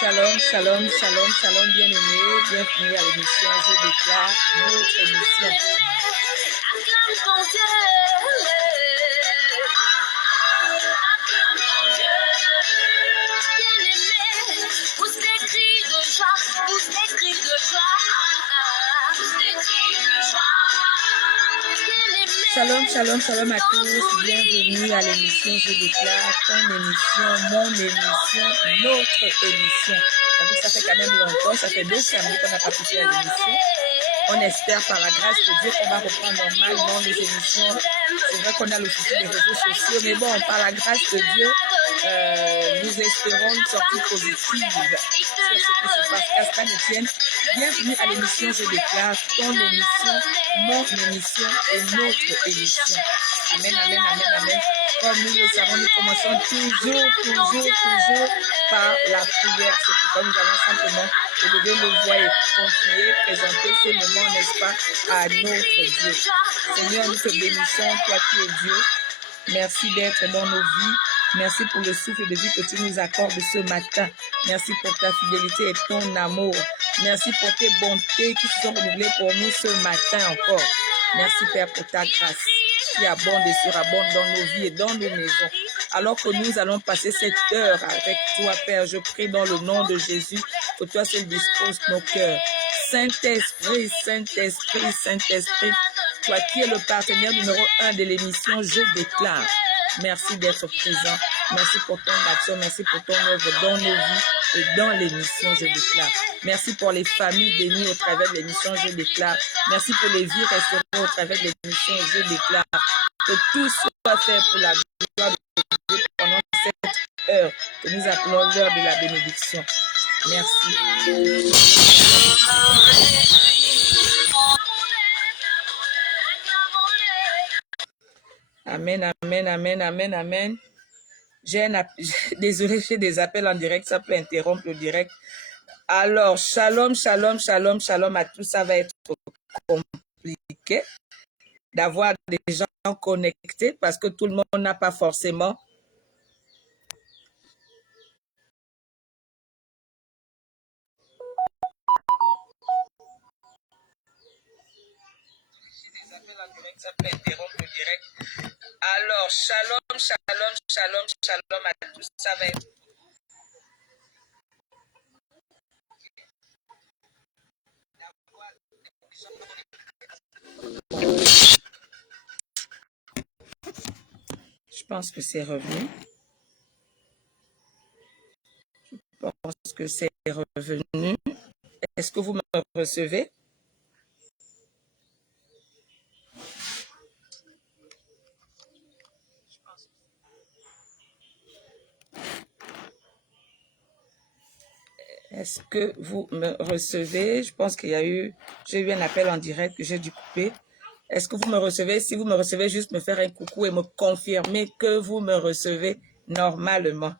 Shalom, shalom, shalom, shalom, bien-aimés. Bienvenue à l'émission Je déclare notre émission. Shalom, shalom, shalom à tous. Bienvenue à l'émission Je déclare, ton émission, mon émission, notre émission. J'avoue que ça fait quand même longtemps, ça fait 2 samedis qu'on n'a pas pu faire l'émission. On espère par la grâce de Dieu qu'on va reprendre normalement les émissions. C'est vrai qu'on a le souci des réseaux sociaux, mais bon, par la grâce de Dieu, nous espérons une sortie positive sur ce qui se passe. Castan Etienne, bienvenue à l'émission Je déclare, ton émission, mon émission et notre émission. Amen, amen, amen, amen. Comme nous le savons, nous commençons toujours par la prière. C'est pourquoi nous allons simplement élever nos voix et confier, présenter ce moment, n'est-ce pas, à notre Dieu. Seigneur, nous te bénissons, toi qui es Dieu. Merci d'être dans nos vies. Merci pour le souffle de vie que tu nous accordes ce matin. Merci pour ta fidélité et ton amour. Merci pour tes bontés qui se sont renouvelées pour nous ce matin encore. Merci Père pour ta grâce qui abonde et surabonde dans nos vies et dans nos maisons. Alors que nous allons passer cette heure avec toi, Père, je prie dans le nom de Jésus que toi seul disposes nos cœurs. Saint-Esprit, Saint-Esprit, Saint-Esprit, toi qui es le partenaire numéro 1 de l'émission Je déclare. Merci d'être présent. Merci pour ton action. Merci pour ton œuvre dans nos vies et dans l'émission Je déclare. Merci pour les familles bénies au travers de l'émission Je déclare. Merci pour les vies restaurées au travers de l'émission Je déclare. Que tout soit fait pour la gloire de Dieu pendant cette heure que nous appelons l'heure de la bénédiction. Merci. Amen, amen, amen, amen, amen. Désolé, j'ai des appels en direct, ça peut interrompre le direct. Alors, shalom, shalom, shalom, shalom à tous. Ça va être compliqué d'avoir des gens connectés parce que tout le monde n'a pas forcément ça peut interrompre le direct. Alors, shalom, shalom, shalom, shalom à tous. Ça va être Je pense que c'est revenu. Je pense que c'est revenu. Est-ce que vous me recevez? Est-ce que vous me recevez? Je pense qu'il y a eu... J'ai eu un appel en direct que j'ai dû couper. Est-ce que vous me recevez? Si vous me recevez, juste me faire un coucou et me confirmer que vous me recevez normalement.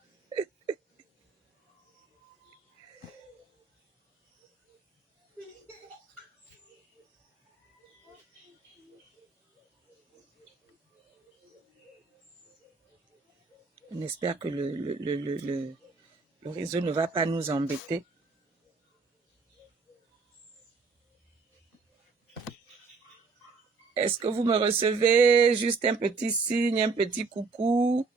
On espère que le réseau ne va pas nous embêter. Est-ce que vous me recevez? Juste un petit signe, un petit coucou.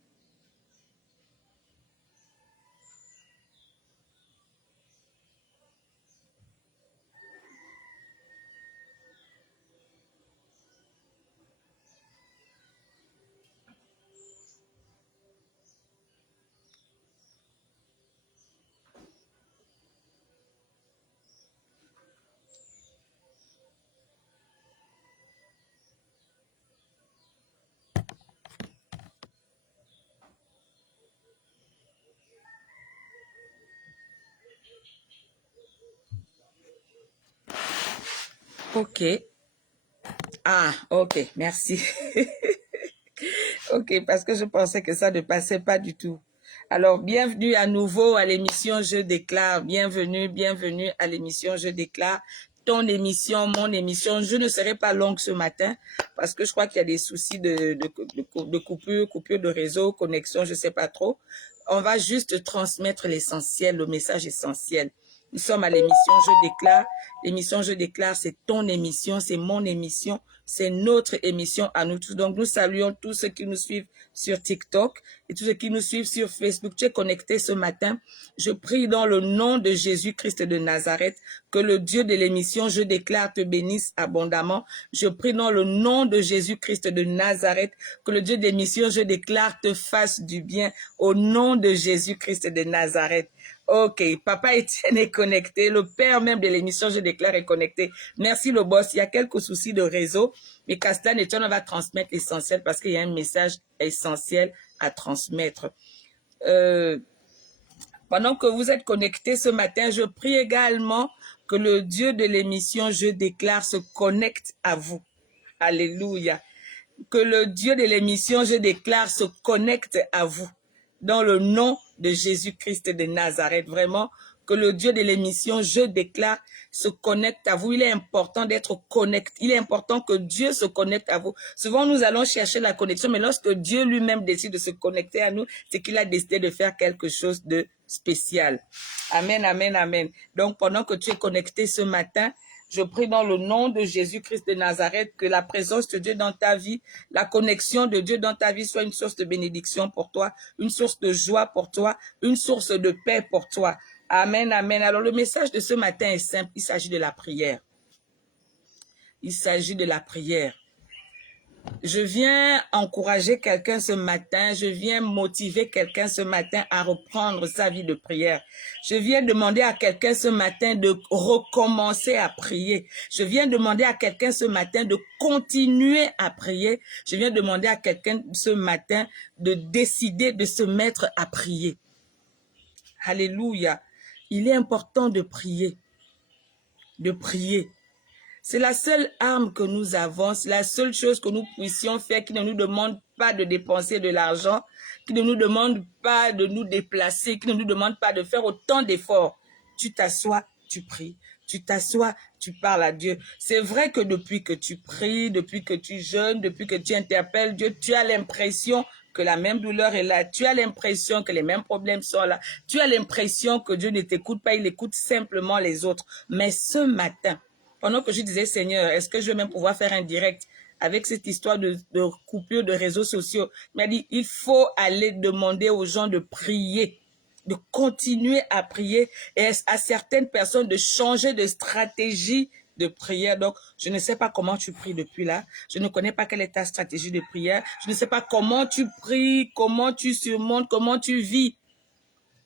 Ok. Ah, ok, merci. Ok, parce que je pensais que ça ne passait pas du tout. Alors, bienvenue à nouveau à l'émission Je déclare. Bienvenue, bienvenue à l'émission Je déclare. Ton émission, mon émission. Je ne serai pas longue ce matin parce que je crois qu'il y a des soucis de coupure de réseau, connexion, je ne sais pas trop. On va juste transmettre l'essentiel, le message essentiel. Nous sommes à l'émission Je déclare. L'émission Je déclare, c'est ton émission, c'est mon émission, c'est notre émission à nous tous. Donc, nous saluons tous ceux qui nous suivent sur TikTok et tous ceux qui nous suivent sur Facebook. Tu es connecté ce matin. Je prie dans le nom de Jésus-Christ de Nazareth que le Dieu de l'émission Je déclare te bénisse abondamment. Je prie dans le nom de Jésus-Christ de Nazareth que le Dieu de l'émission Je déclare te fasse du bien au nom de Jésus-Christ de Nazareth. Ok, Papa Étienne est connecté, le père même de l'émission Je déclare est connecté. Merci le boss, il y a quelques soucis de réseau, mais Castan et on va transmettre l'essentiel parce qu'il y a un message essentiel à transmettre. Pendant que vous êtes connectés ce matin, je prie également que le Dieu de l'émission Je déclare se connecte à vous. Alléluia. Que le Dieu de l'émission Je déclare se connecte à vous. Dans le nom de Jésus-Christ de Nazareth, vraiment, que le Dieu de l'émission Je déclare se connecte à vous. Il est important d'être connecté. Il est important que Dieu se connecte à vous. Souvent, nous allons chercher la connexion, mais lorsque Dieu lui-même décide de se connecter à nous, c'est qu'il a décidé de faire quelque chose de spécial. Amen, amen, amen. Donc, pendant que tu es connecté ce matin, je prie dans le nom de Jésus-Christ de Nazareth que la présence de Dieu dans ta vie, la connexion de Dieu dans ta vie soit une source de bénédiction pour toi, une source de joie pour toi, une source de paix pour toi. Amen, amen. Alors le message de ce matin est simple, il s'agit de la prière. Il s'agit de la prière. Je viens encourager quelqu'un ce matin, je viens motiver quelqu'un ce matin à reprendre sa vie de prière. Je viens demander à quelqu'un ce matin de recommencer à prier. Je viens demander à quelqu'un ce matin de continuer à prier. Je viens demander à quelqu'un ce matin de décider de se mettre à prier. Alléluia. Il est important de prier. De prier. C'est la seule arme que nous avons, c'est la seule chose que nous puissions faire qui ne nous demande pas de dépenser de l'argent, qui ne nous demande pas de nous déplacer, qui ne nous demande pas de faire autant d'efforts. Tu t'assois, tu pries. Tu t'assois, tu parles à Dieu. C'est vrai que depuis que tu pries, depuis que tu jeûnes, depuis que tu interpelles Dieu, tu as l'impression que la même douleur est là. Tu as l'impression que les mêmes problèmes sont là. Tu as l'impression que Dieu ne t'écoute pas, il écoute simplement les autres. Mais ce matin, pendant que je disais, Seigneur, est-ce que je vais même pouvoir faire un direct avec cette histoire de coupure de réseaux sociaux? Il m'a dit, il faut aller demander aux gens de prier, de continuer à prier et à certaines personnes de changer de stratégie de prière. Donc, je ne sais pas comment tu pries depuis là. Je ne connais pas quelle est ta stratégie de prière. Je ne sais pas comment tu pries, comment tu surmontes, comment tu vis.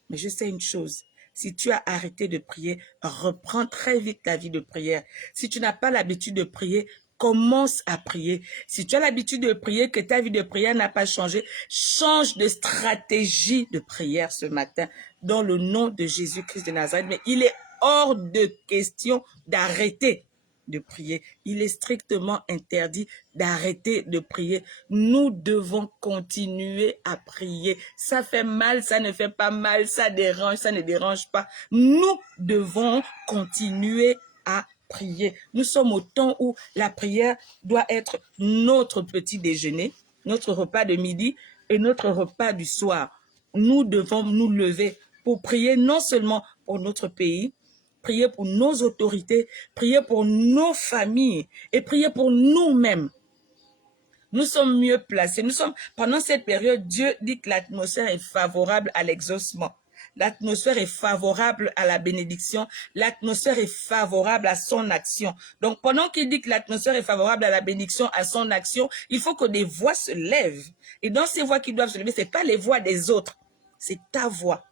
Mais je sais une chose. Si tu as arrêté de prier, reprends très vite ta vie de prière. Si tu n'as pas l'habitude de prier, commence à prier. Si tu as l'habitude de prier, que ta vie de prière n'a pas changé, change de stratégie de prière ce matin dans le nom de Jésus-Christ de Nazareth. Mais il est hors de question d'arrêter de prier. Il est strictement interdit d'arrêter de prier. Nous devons continuer à prier. Ça fait mal, ça ne fait pas mal, ça dérange, ça ne dérange pas. Nous devons continuer à prier. Nous sommes au temps où la prière doit être notre petit déjeuner, notre repas de midi et notre repas du soir. Nous devons nous lever pour prier non seulement pour notre pays, prier pour nos autorités, prier pour nos familles et prier pour nous-mêmes. Nous sommes mieux placés. Pendant cette période, Dieu dit que l'atmosphère est favorable à l'exaucement. L'atmosphère est favorable à la bénédiction. L'atmosphère est favorable à son action. Donc, pendant qu'il dit que l'atmosphère est favorable à la bénédiction, à son action, il faut que des voix se lèvent. Et dans ces voix qui doivent se lever, ce n'est pas les voix des autres, c'est ta voix.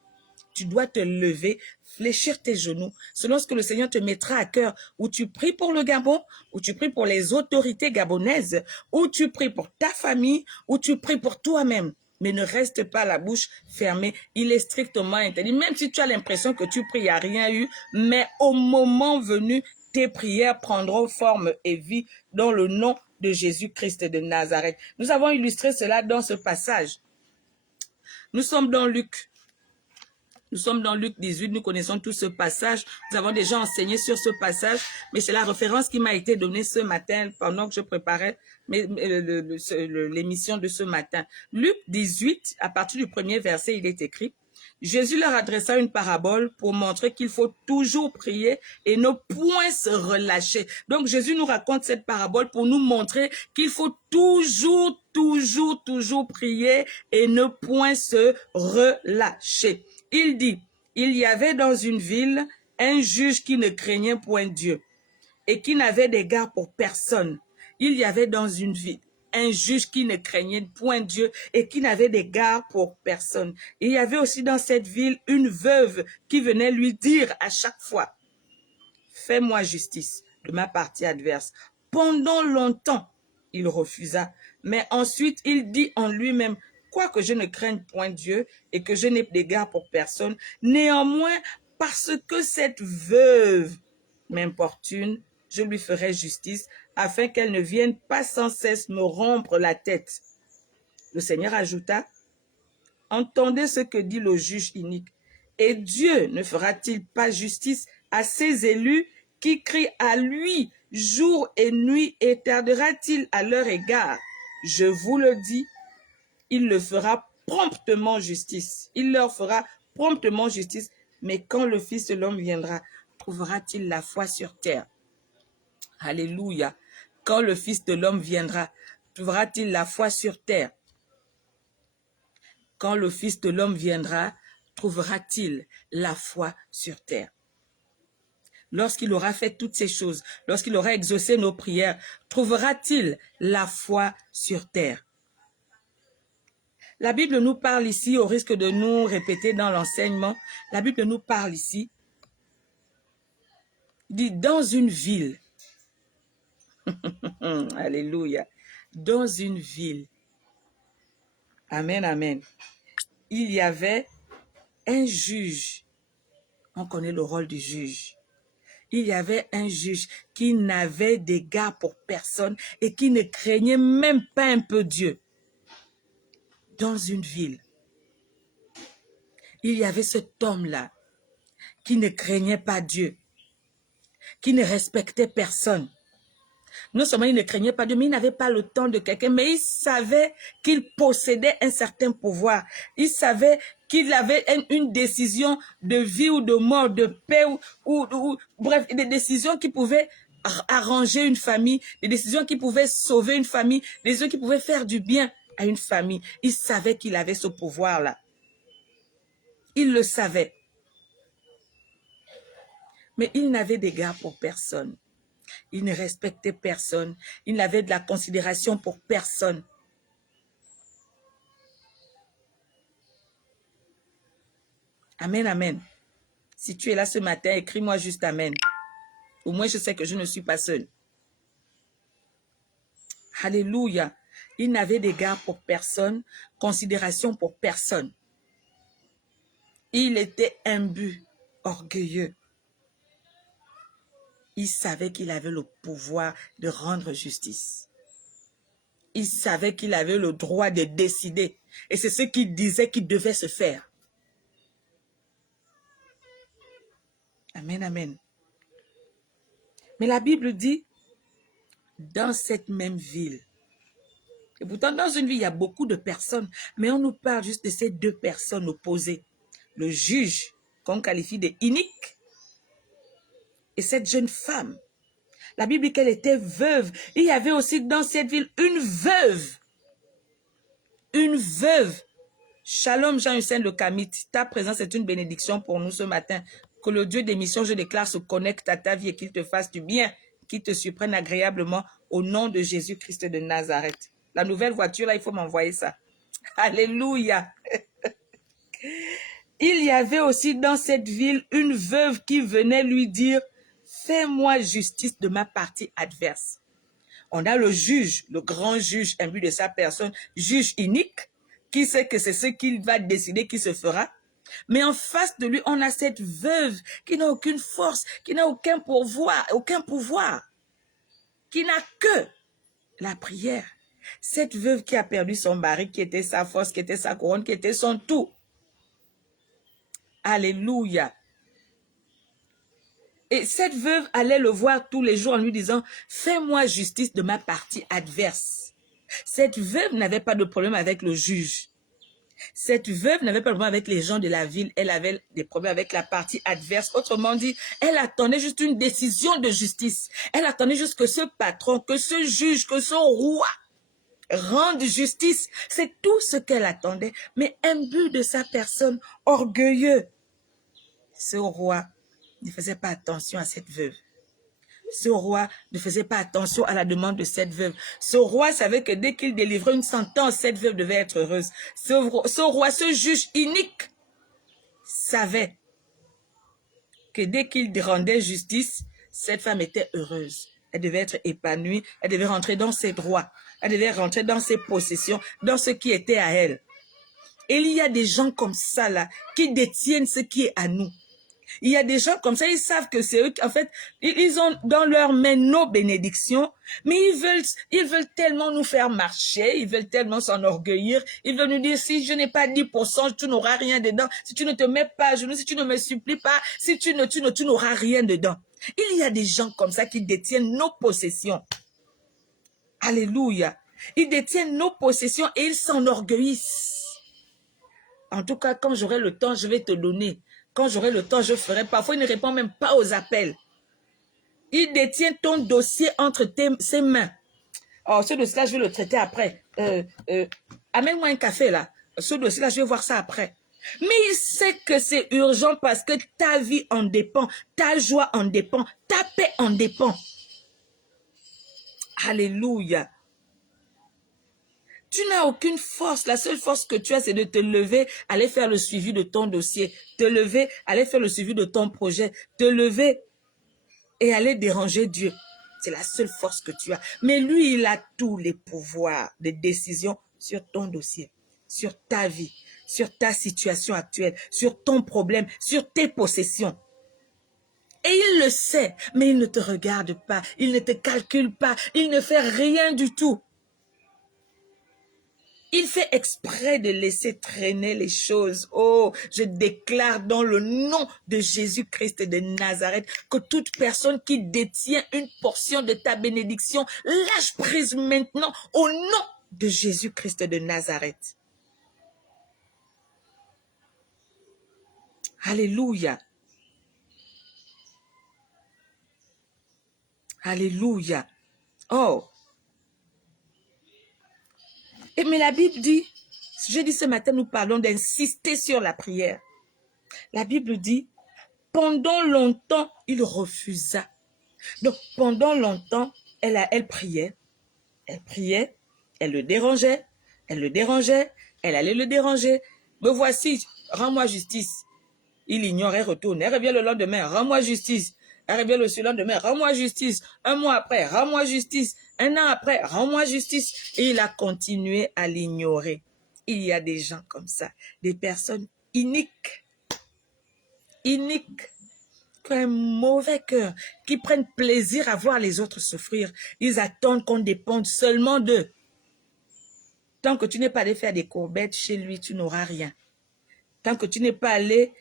Tu dois te lever, fléchir tes genoux, selon ce que le Seigneur te mettra à cœur, ou tu pries pour le Gabon, ou tu pries pour les autorités gabonaises, ou tu pries pour ta famille, ou tu pries pour toi-même. Mais ne reste pas la bouche fermée, il est strictement interdit. Même si tu as l'impression que tu pries, il n'y a rien eu, mais au moment venu, tes prières prendront forme et vie dans le nom de Jésus-Christ de Nazareth. Nous avons illustré cela dans ce passage. Nous sommes dans Luc. Nous sommes dans Luc 18, nous connaissons tout ce passage. Nous avons déjà enseigné sur ce passage, mais c'est la référence qui m'a été donnée ce matin pendant que je préparais l'émission de ce matin. Luc 18, à partir du premier verset, il est écrit: Jésus leur adressa une parabole pour montrer qu'il faut toujours prier et ne point se relâcher. Donc Jésus nous raconte cette parabole pour nous montrer qu'il faut toujours prier et ne point se relâcher. Il dit: il y avait dans une ville un juge qui ne craignait point Dieu et qui n'avait d'égard pour personne. Il y avait dans une ville un juge qui ne craignait point Dieu et qui n'avait d'égard pour personne. Et il y avait aussi dans cette ville une veuve qui venait lui dire à chaque fois: fais-moi justice de ma partie adverse. Pendant longtemps, il refusa, mais ensuite il dit en lui-même: quoique je ne craigne point Dieu et que je n'ai d'égard pour personne, néanmoins, parce que cette veuve m'importune, je lui ferai justice, afin qu'elle ne vienne pas sans cesse me rompre la tête. Le Seigneur ajouta: entendez ce que dit le juge inique. Et Dieu ne fera-t-il pas justice à ses élus qui crient à lui jour et nuit, et tardera-t-il à leur égard? Je vous le dis, il le fera promptement justice. Il leur fera promptement justice. Mais quand le Fils de l'homme viendra, trouvera-t-il la foi sur terre? Alléluia. Quand le Fils de l'homme viendra, trouvera-t-il la foi sur terre? Quand le Fils de l'homme viendra, trouvera-t-il la foi sur terre? Lorsqu'il aura fait toutes ces choses, lorsqu'il aura exaucé nos prières, trouvera-t-il la foi sur terre? La Bible nous parle ici, au risque de nous répéter dans l'enseignement, la Bible nous parle ici, dit dans une ville. Alléluia. Dans une ville. Amen, amen. Il y avait un juge. On connaît le rôle du juge. Il y avait un juge qui n'avait d'égard pour personne et qui ne craignait même pas un peu Dieu. Dans une ville, il y avait cet homme-là qui ne craignait pas Dieu, qui ne respectait personne. Non seulement il ne craignait pas Dieu, mais il n'avait pas le temps de quelqu'un, mais il savait qu'il possédait un certain pouvoir. Il savait qu'il avait une décision de vie ou de mort, de paix, bref, des décisions qui pouvaient arranger une famille, des décisions qui pouvaient sauver une famille, des décisions qui pouvaient faire du bien à une famille. Il savait qu'il avait ce pouvoir-là. Il le savait. Mais il n'avait d'égard pour personne. Il ne respectait personne. Il n'avait de la considération pour personne. Amen, amen. Si tu es là ce matin, écris-moi juste amen. Au moins, je sais que je ne suis pas seule. Alléluia. Il n'avait d'égard pour personne, considération pour personne. Il était imbu, orgueilleux. Il savait qu'il avait le pouvoir de rendre justice. Il savait qu'il avait le droit de décider. Et c'est ce qu'il disait qu'il devait se faire. Amen, amen. Mais la Bible dit, dans cette même ville, et pourtant dans une ville, il y a beaucoup de personnes, mais on nous parle juste de ces deux personnes opposées. Le juge, qu'on qualifie de inique, et cette jeune femme. La Bible dit qu'elle était veuve. Il y avait aussi dans cette ville une veuve. Une veuve. Shalom Jean-Hussein Le Kamit. Ta présence est une bénédiction pour nous ce matin. Que le Dieu des missions, je déclare, se connecte à ta vie et qu'il te fasse du bien, qu'il te surprenne agréablement au nom de Jésus-Christ de Nazareth. La nouvelle voiture, là, il faut m'envoyer ça. Alléluia. Il y avait aussi dans cette ville une veuve qui venait lui dire: fais-moi justice de ma partie adverse. On a le juge, le grand juge imbu de sa personne, juge inique, qui sait que c'est ce qu'il va décider qui se fera. Mais en face de lui, on a cette veuve qui n'a aucune force, qui n'a aucun pouvoir, qui n'a que la prière. Cette veuve qui a perdu son mari, qui était sa force, qui était sa couronne, qui était son tout. Alléluia. Et cette veuve allait le voir tous les jours en lui disant, fais-moi justice de ma partie adverse. Cette veuve n'avait pas de problème avec le juge. Cette veuve n'avait pas de problème avec les gens de la ville. Elle avait des problèmes avec la partie adverse. Autrement dit, elle attendait juste une décision de justice. Elle attendait juste que ce patron, que ce juge, que son roi rende justice. C'est tout ce qu'elle attendait. Mais imbu de sa personne, orgueilleux, ce roi ne faisait pas attention à cette veuve. Ce roi ne faisait pas attention à la demande de cette veuve. Ce roi savait que dès qu'il délivrait une sentence, cette veuve devait être heureuse. Ce roi, ce juge unique, savait que dès qu'il rendait justice, cette femme était heureuse. Elle devait être épanouie, elle devait rentrer dans ses droits, elle devait rentrer dans ses possessions, dans ce qui était à elle. Et il y a des gens comme ça là, qui détiennent ce qui est à nous. Il y a des gens comme ça, ils savent que c'est eux, en fait, ils ont dans leurs mains nos bénédictions, mais ils veulent tellement nous faire marcher, ils veulent tellement s'enorgueillir, ils veulent nous dire, si je n'ai pas 10%, tu n'auras rien dedans, si tu ne te mets pas à genoux, si tu ne me supplies pas, si tu n'auras rien dedans. Il y a des gens comme ça qui détiennent nos possessions. Alléluia. Ils détiennent nos possessions et ils s'enorgueillissent. En tout cas, quand j'aurai le temps, je vais te donner. Quand j'aurai le temps, je ferai. Parfois, il ne répond même pas aux appels. Il détient ton dossier entre ses mains. Oh, ce dossier-là, je vais le traiter après. Amène-moi un café, là. Ce dossier-là, je vais voir ça après. Mais il sait que c'est urgent parce que ta vie en dépend, ta joie en dépend, ta paix en dépend. Alléluia. Tu n'as aucune force. La seule force que tu as, c'est de te lever, aller faire le suivi de ton dossier. Te lever, aller faire le suivi de ton projet. Te lever et aller déranger Dieu. C'est la seule force que tu as. Mais lui, il a tous les pouvoirs de décision sur ton dossier, sur ta vie, sur ta situation actuelle, sur ton problème, sur tes possessions. Et il le sait, mais il ne te regarde pas, il ne te calcule pas, il ne fait rien du tout. Il fait exprès de laisser traîner les choses. Oh, je déclare dans le nom de Jésus-Christ de Nazareth que toute personne qui détient une portion de ta bénédiction lâche prise maintenant au nom de Jésus-Christ de Nazareth. Alléluia. Alléluia. Oh. Mais la Bible dit, je dis ce matin, nous parlons d'insister sur la prière. La Bible dit, pendant longtemps, il refusa. Donc, pendant longtemps, elle priait, elle le dérangeait, elle allait le déranger. Me voici, rends-moi justice. Il ignore, elle retourne, elle revient le lendemain, rends-moi justice. Elle revient le lendemain, rends-moi justice. Un mois après, rends-moi justice. Un an après, rends-moi justice. Et il a continué à l'ignorer. Il y a des gens comme ça, des personnes iniques, qui ont un mauvais cœur, qui prennent plaisir à voir les autres souffrir. Ils attendent qu'on dépende seulement d'eux. Tant que tu n'es pas allé faire des courbettes chez lui, tu n'auras rien. Tant que tu n'es pas allé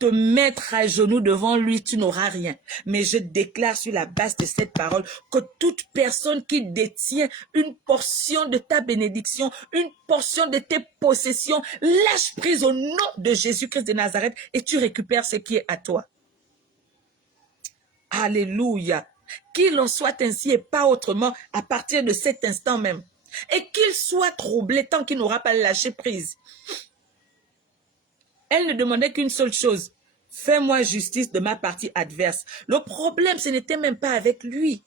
te mettre à genoux devant lui, tu n'auras rien. Mais je déclare sur la base de cette parole que toute personne qui détient une portion de ta bénédiction, une portion de tes possessions, lâche prise au nom de Jésus-Christ de Nazareth et tu récupères ce qui est à toi. Alléluia. Qu'il en soit ainsi et pas autrement à partir de cet instant même. Et qu'il soit troublé tant qu'il n'aura pas lâché prise. Elle ne demandait qu'une seule chose. Fais-moi justice de ma partie adverse. Le problème, ce n'était même pas avec lui.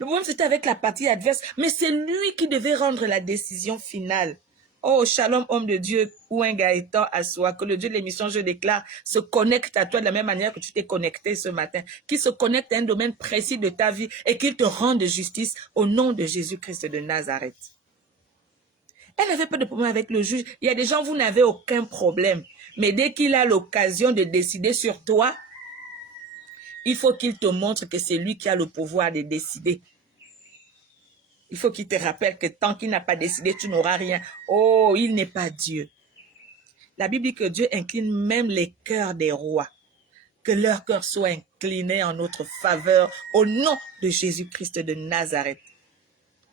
Le problème, c'était avec la partie adverse. Mais c'est lui qui devait rendre la décision finale. Oh, shalom, homme de Dieu, ou un Gaëtan à soi, que le Dieu de l'émission, je déclare, se connecte à toi de la même manière que tu t'es connecté ce matin, qui se connecte à un domaine précis de ta vie et qu'il te rende justice au nom de Jésus-Christ de Nazareth. Elle n'avait pas de problème avec le juge. Il y a des gens, vous n'avez aucun problème. Mais dès qu'il a l'occasion de décider sur toi, il faut qu'il te montre que c'est lui qui a le pouvoir de décider. Il faut qu'il te rappelle que tant qu'il n'a pas décidé, tu n'auras rien. Oh, il n'est pas Dieu. La Bible dit que Dieu incline même les cœurs des rois. Que leur cœur soit incliné en notre faveur au nom de Jésus-Christ de Nazareth.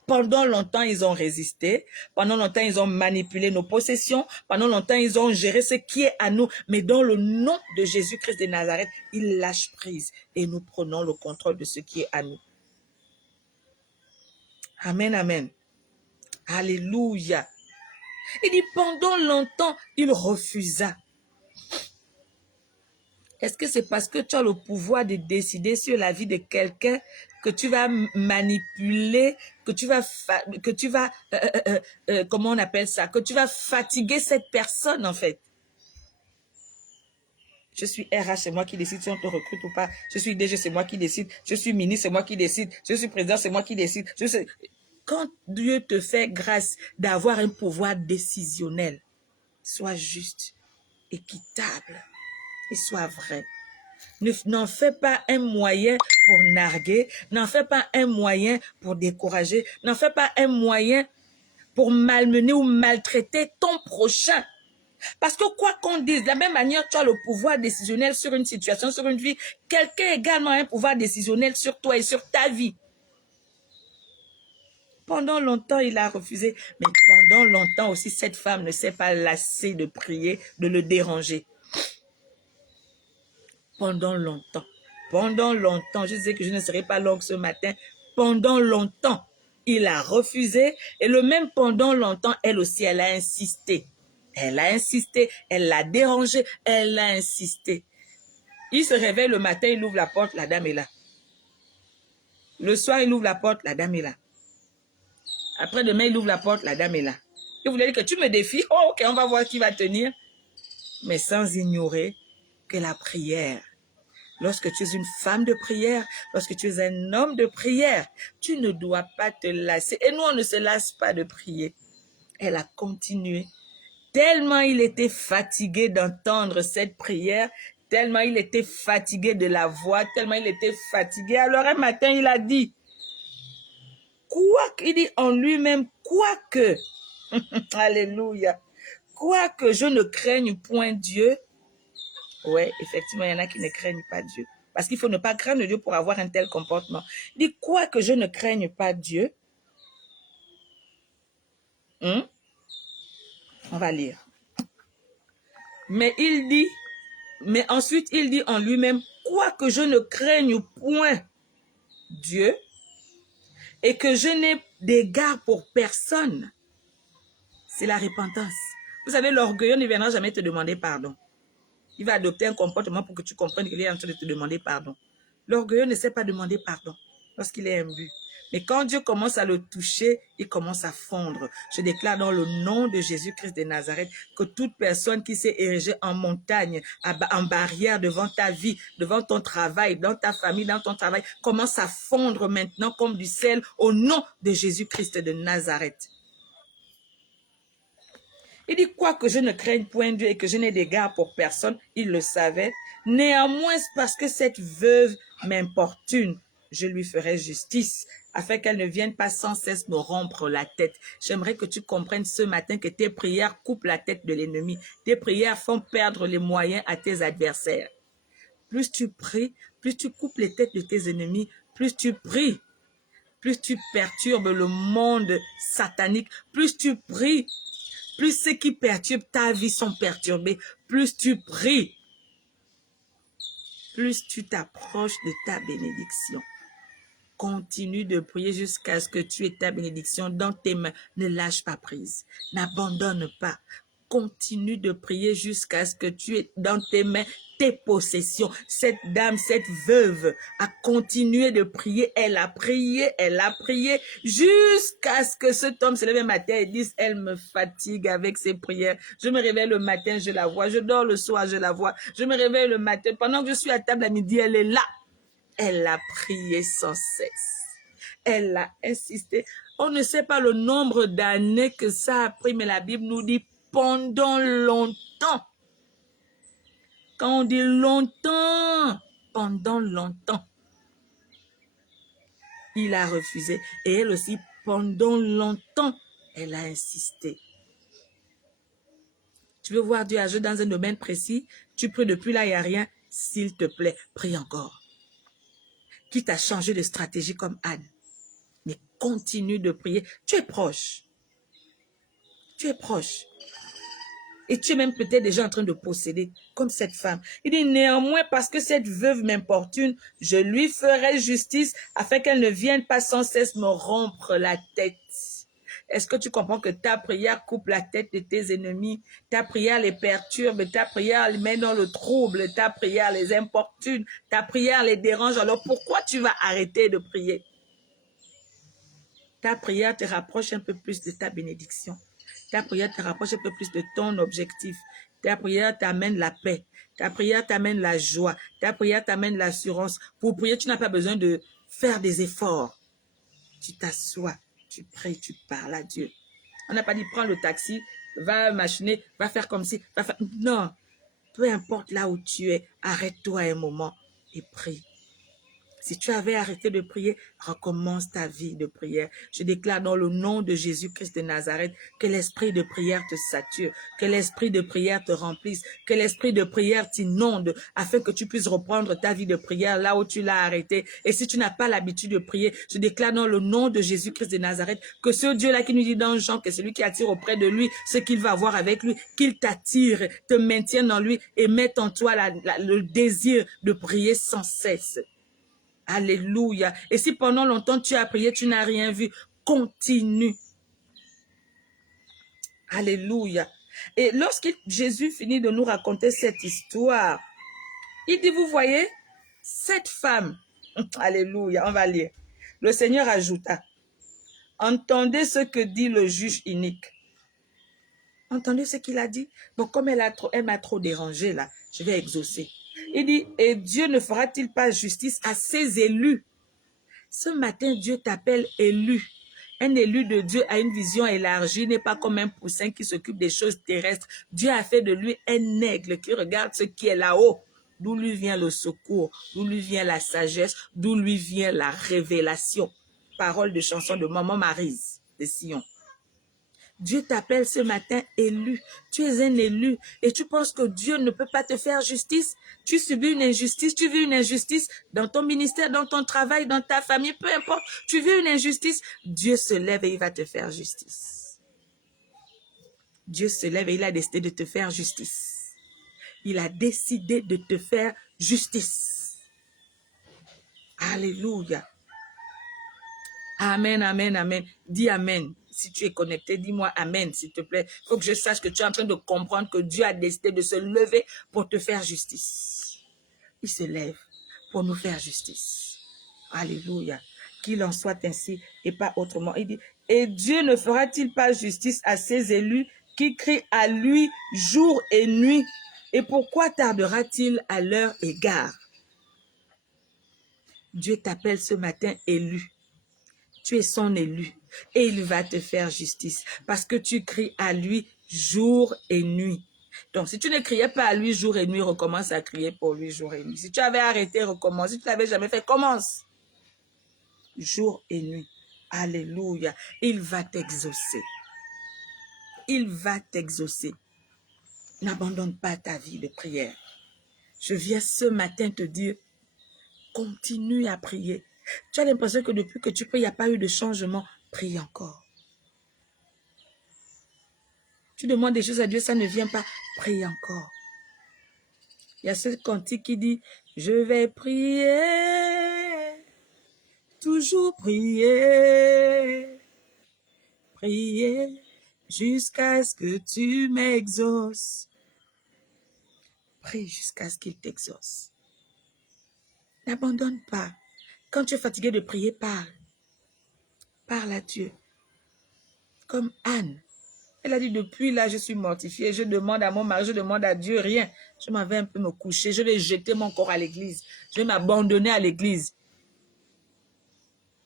Pendant longtemps, ils ont résisté. Pendant longtemps, ils ont manipulé nos possessions. Pendant longtemps, ils ont géré ce qui est à nous. Mais dans le nom de Jésus-Christ de Nazareth, ils lâchent prise et nous prenons le contrôle de ce qui est à nous. Amen, amen. Alléluia. Il dit, pendant longtemps, il refusa. Est-ce que c'est parce que tu as le pouvoir de décider sur la vie de quelqu'un que tu vas manipuler, que tu vas comment on appelle ça, que tu vas fatiguer cette personne en fait? Je suis RH, c'est moi qui décide si on te recrute ou pas. Je suis DG, c'est moi qui décide. Je suis ministre, c'est moi qui décide. Je suis président, c'est moi qui décide. Quand Dieu te fait grâce d'avoir un pouvoir décisionnel, sois juste, équitable et sois vrai. N'en fais pas un moyen pour narguer, n'en fais pas un moyen pour décourager, n'en fais pas un moyen pour malmener ou maltraiter ton prochain. Parce que quoi qu'on dise, de la même manière, tu as le pouvoir décisionnel sur une situation, sur une vie, quelqu'un également a un pouvoir décisionnel sur toi et sur ta vie. Pendant longtemps, il a refusé, mais pendant longtemps aussi, cette femme ne s'est pas lassée de prier, de le déranger. Pendant longtemps, je disais que je ne serai pas longue ce matin, pendant longtemps, il a refusé, et le même pendant longtemps, elle aussi, elle a insisté. Elle a insisté, elle l'a dérangé, elle a insisté. Il se réveille le matin, il ouvre la porte, la dame est là. Le soir, il ouvre la porte, la dame est là. Après-demain, il ouvre la porte, la dame est là. Il voulait dire que tu me défies, oh ok, on va voir qui va tenir. Mais sans ignorer que la prière, lorsque tu es une femme de prière, lorsque tu es un homme de prière, tu ne dois pas te lasser. Et nous, on ne se lasse pas de prier. Elle a continué. Tellement il était fatigué d'entendre cette prière, tellement il était fatigué de la voix, tellement il était fatigué. Alors un matin, il a dit, il dit en lui-même, quoique, alléluia, quoique je ne craigne point Dieu. Ouais, effectivement, il y en a qui ne craignent pas Dieu. Parce qu'il faut ne pas craindre Dieu pour avoir un tel comportement. Il dit, quoique je ne craigne pas Dieu. On va lire. Mais ensuite, il dit en lui-même, quoique je ne craigne point Dieu et que je n'ai d'égard pour personne, c'est la repentance. Vous savez, l'orgueilleux ne viendra jamais te demander pardon. Il va adopter un comportement pour que tu comprennes qu'il est en train de te demander pardon. L'orgueilleux ne sait pas demander pardon lorsqu'il est imbu. Mais quand Dieu commence à le toucher, il commence à fondre. Je déclare dans le nom de Jésus-Christ de Nazareth que toute personne qui s'est érigée en montagne, en barrière devant ta vie, devant ton travail, dans ta famille, dans ton travail, commence à fondre maintenant comme du sel au nom de Jésus-Christ de Nazareth. Il dit, quoi que je ne craigne point Dieu et que je n'ai d'égard pour personne, il le savait. Néanmoins, parce que cette veuve m'importune, je lui ferai justice, afin qu'elle ne vienne pas sans cesse me rompre la tête. J'aimerais que tu comprennes ce matin que tes prières coupent la tête de l'ennemi. Tes prières font perdre les moyens à tes adversaires. Plus tu pries, plus tu coupes les têtes de tes ennemis, plus tu pries, plus tu perturbes le monde satanique, plus tu pries, plus ceux qui perturbent ta vie sont perturbés, plus tu pries, plus tu t'approches de ta bénédiction. Continue de prier jusqu'à ce que tu aies ta bénédiction dans tes mains. Ne lâche pas prise. N'abandonne pas. Continue de prier jusqu'à ce que tu aies dans tes mains tes possessions. Cette dame, cette veuve a continué de prier. Elle a prié jusqu'à ce que cet homme se lève le matin et dise, elle me fatigue avec ses prières. Je me réveille le matin, je la vois. Je dors le soir, je la vois. Je me réveille le matin. Pendant que je suis à table à midi, elle est là. Elle a prié sans cesse. Elle a insisté. On ne sait pas le nombre d'années que ça a pris, mais la Bible nous dit pendant longtemps. Quand on dit longtemps, pendant longtemps, il a refusé. Et elle aussi, pendant longtemps, elle a insisté. Tu veux voir Dieu agir dans un domaine précis, tu pries depuis là, il n'y a rien. S'il te plaît, prie encore. Quitte à changer de stratégie comme Anne. Mais continue de prier. Tu es proche. Tu es proche. Et tu es même peut-être déjà en train de posséder, comme cette femme. Il dit, néanmoins, parce que cette veuve m'importune, je lui ferai justice afin qu'elle ne vienne pas sans cesse me rompre la tête. Est-ce que tu comprends que ta prière coupe la tête de tes ennemis? Ta prière les perturbe, ta prière les met dans le trouble, ta prière les importune, ta prière les dérange. Alors pourquoi tu vas arrêter de prier? Ta prière te rapproche un peu plus de ta bénédiction. Ta prière te rapproche un peu plus de ton objectif. Ta prière t'amène la paix. Ta prière t'amène la joie. Ta prière t'amène l'assurance. Pour prier, tu n'as pas besoin de faire des efforts. Tu t'assois, tu pries, tu parles à Dieu. On n'a pas dit prends le taxi, va machiner, va faire comme si. Va faire... Non, peu importe là où tu es, arrête-toi un moment et prie. Si tu avais arrêté de prier, recommence ta vie de prière. Je déclare dans le nom de Jésus-Christ de Nazareth que l'esprit de prière te sature, que l'esprit de prière te remplisse, que l'esprit de prière t'inonde afin que tu puisses reprendre ta vie de prière là où tu l'as arrêté. Et si tu n'as pas l'habitude de prier, je déclare dans le nom de Jésus-Christ de Nazareth que ce Dieu-là qui nous dit dans Jean que celui qui attire auprès de lui ce qu'il va avoir avec lui, qu'il t'attire, te maintienne en lui et mette en toi le désir de prier sans cesse. Alléluia. Et si pendant longtemps tu as prié, tu n'as rien vu, continue. Alléluia. Et lorsque Jésus finit de nous raconter cette histoire, il dit, vous voyez, cette femme, alléluia, on va lire. Le Seigneur ajouta, entendez ce que dit le juge inique. Entendez ce qu'il a dit? Bon, comme elle m'a trop dérangé là, je vais exaucer. Il dit, et Dieu ne fera-t-il pas justice à ses élus? Ce matin, Dieu t'appelle élu. Un élu de Dieu a une vision élargie, n'est pas comme un poussin qui s'occupe des choses terrestres. Dieu a fait de lui un aigle qui regarde ce qui est là-haut. D'où lui vient le secours, d'où lui vient la sagesse, d'où lui vient la révélation. Parole de chanson de Maman Maryse de Sion. Dieu t'appelle ce matin élu. Tu es un élu et tu penses que Dieu ne peut pas te faire justice. Tu subis une injustice, tu vis une injustice dans ton ministère, dans ton travail, dans ta famille, peu importe. Tu vis une injustice, Dieu se lève et il va te faire justice. Dieu se lève et il a décidé de te faire justice. Il a décidé de te faire justice. Alléluia. Amen, amen, amen. Dis amen. Si tu es connecté, dis-moi amen, s'il te plaît. Il faut que je sache que tu es en train de comprendre que Dieu a décidé de se lever pour te faire justice. Il se lève pour nous faire justice. Alléluia. Qu'il en soit ainsi et pas autrement. Il dit, et Dieu ne fera-t-il pas justice à ses élus qui crient à lui jour et nuit? Et pourquoi tardera-t-il à leur égard? Dieu t'appelle ce matin élu. Tu es son élu et il va te faire justice parce que tu cries à lui jour et nuit. Donc, si tu ne criais pas à lui jour et nuit, recommence à crier pour lui jour et nuit. Si tu avais arrêté, recommence. Si tu l'avais jamais fait, commence. Jour et nuit. Alléluia. Il va t'exaucer. Il va t'exaucer. N'abandonne pas ta vie de prière. Je viens ce matin te dire, continue à prier. Tu as l'impression que depuis que tu pries, il n'y a pas eu de changement. Prie encore. Tu demandes des choses à Dieu, ça ne vient pas. Prie encore. Il y a ce cantique qui dit, je vais prier, toujours prier, prier, jusqu'à ce que tu m'exauces. Prie jusqu'à ce qu'il t'exauce. N'abandonne pas. Quand tu es fatigué de prier, parle. Parle à Dieu. Comme Anne. Elle a dit, depuis là, je suis mortifiée. Je demande à mon mari, je demande à Dieu rien. Je m'en vais un peu me coucher. Je vais jeter mon corps à l'église. Je vais m'abandonner à l'église.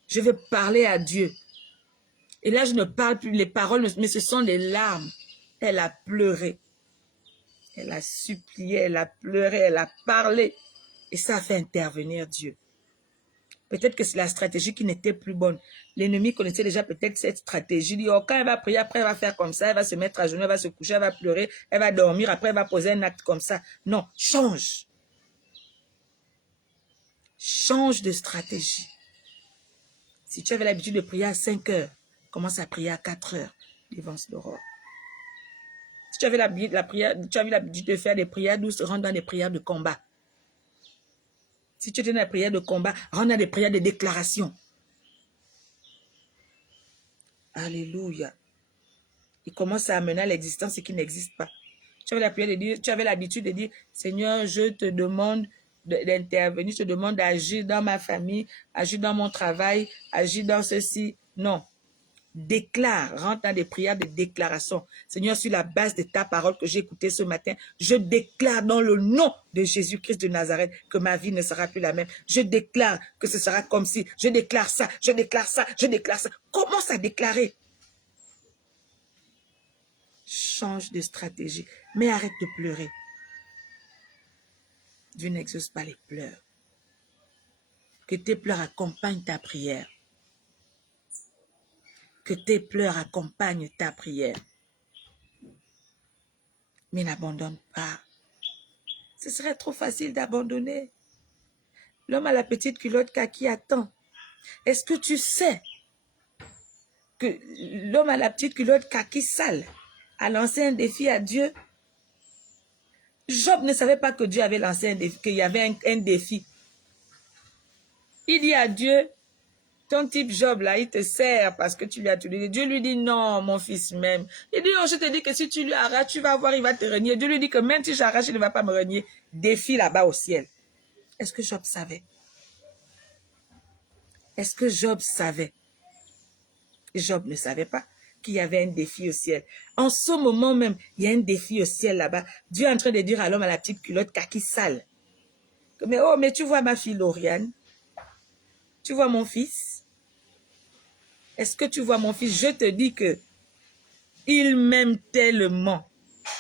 Je vais parler à Dieu. Et là, je ne parle plus les paroles, mais ce sont des larmes. Elle a pleuré. Elle a supplié, elle a pleuré, elle a parlé. Et ça a fait intervenir Dieu. Peut-être que c'est la stratégie qui n'était plus bonne. L'ennemi connaissait déjà peut-être cette stratégie. Il dit, oh, quand elle va prier, après elle va faire comme ça, elle va se mettre à genoux, elle va se coucher, elle va pleurer, elle va dormir, après elle va poser un acte comme ça. Non, change. Change de stratégie. Si tu avais l'habitude de prier à 5 heures, commence à prier à 4 heures devant l'aurore. Si tu avais l'habitude de faire des prières douces, rentre dans des prières de combat. Si tu es dans des prières de combat, rentre dans des prières de déclaration. Alléluia. Il commence à amener à l'existence ce qui n'existe pas. Tu avais l'habitude de dire, Seigneur, je te demande d'intervenir, je te demande d'agir dans ma famille, agir dans mon travail, agir dans ceci. Non. Déclare, rentre dans des prières de déclaration. Seigneur, sur la base de ta parole que j'ai écoutée ce matin, je déclare dans le nom de Jésus-Christ de Nazareth que ma vie ne sera plus la même. Je déclare que ce sera comme si, je déclare ça, je déclare ça, je déclare ça. Commence à déclarer. Change de stratégie, mais arrête de pleurer. Dieu n'exauce pas les pleurs. Que tes pleurs accompagnent ta prière. Que tes pleurs accompagnent ta prière. Mais n'abandonne pas. Ce serait trop facile d'abandonner. L'homme à la petite culotte kaki attend. Est-ce que tu sais que l'homme à la petite culotte kaki sale a lancé un défi à Dieu? Job ne savait pas que Dieu avait lancé un défi, qu'il y avait un défi. Il dit à Dieu, ton type Job là, il te sert parce que tu lui as tout donné. Dieu lui dit non, mon fils même. Il dit, oh, je te dis que si tu lui arraches, tu vas voir, il va te renier. Dieu lui dit que même si j'arrache, il ne va pas me renier. Défi là-bas au ciel. Est-ce que Job savait? Est-ce que Job savait? Job ne savait pas qu'il y avait un défi au ciel. En ce moment même, il y a un défi au ciel là-bas. Dieu est en train de dire à l'homme à la petite culotte kaki sale. Mais oh, mais tu vois ma fille Lauriane? Tu vois mon fils? Est-ce que tu vois mon fils? Je te dis que il m'aime tellement.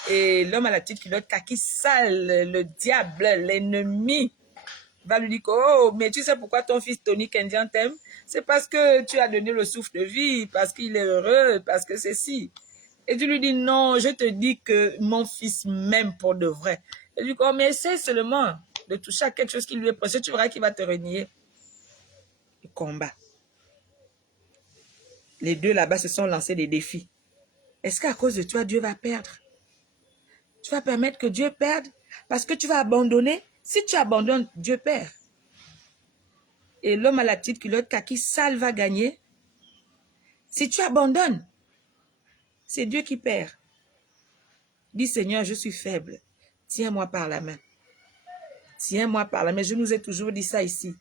Et l'homme à la petite culotte kaki sale, le diable, l'ennemi, va lui dire que, oh, mais tu sais pourquoi ton fils Tony Kendian t'aime? C'est parce que tu as donné le souffle de vie, parce qu'il est heureux, parce que c'est si. Et tu lui dis, non, je te dis que mon fils m'aime pour de vrai. Et lui dit, oh, mais essaie seulement de toucher à quelque chose qui lui est proche, tu verras qu'il va te renier. Le combat. Les deux là-bas se sont lancés des défis. Est-ce qu'à cause de toi, Dieu va perdre? Tu vas permettre que Dieu perde parce que tu vas abandonner. Si tu abandonnes, Dieu perd. Et l'homme à la petite culotte kaki sale va gagner. Si tu abandonnes, c'est Dieu qui perd. Dis, Seigneur, je suis faible. Tiens-moi par la main. Tiens-moi par la main. Je nous ai toujours dit ça ici.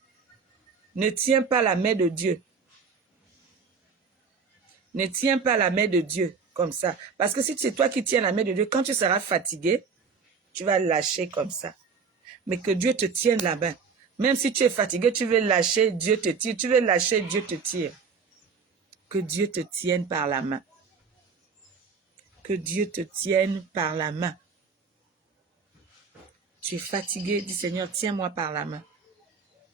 Ne tiens pas la main de Dieu. Ne tiens pas la main de Dieu comme ça. Parce que si c'est toi qui tiens la main de Dieu, quand tu seras fatigué, tu vas lâcher comme ça. Mais que Dieu te tienne la main. Même si tu es fatigué, tu veux lâcher, Dieu te tire. Tu veux lâcher, Dieu te tire. Que Dieu te tienne par la main. Que Dieu te tienne par la main. Tu es fatigué, dis Seigneur, tiens-moi par la main.